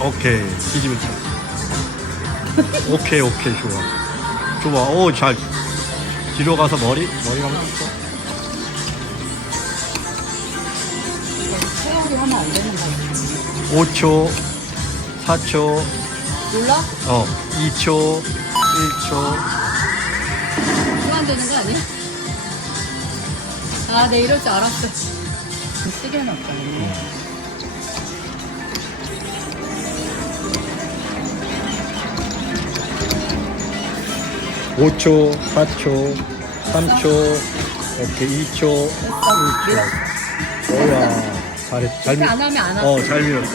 오케이 뒤집을 차 오케이 오케이 좋아 좋아 오잘 뒤로 가서 머리 머리 하면 안 되는 거야. 5초 4초 몰라? 어 2초 1초 그만 되는 거 아니야? 아, 내 이럴 줄 알았어. 시계는 없다. 5초, 4초, 3초, 이렇게 2초, 1초. 오야, 잘했, 잘 밀. 안 하면 안 하고. 어, 잘 밀었어.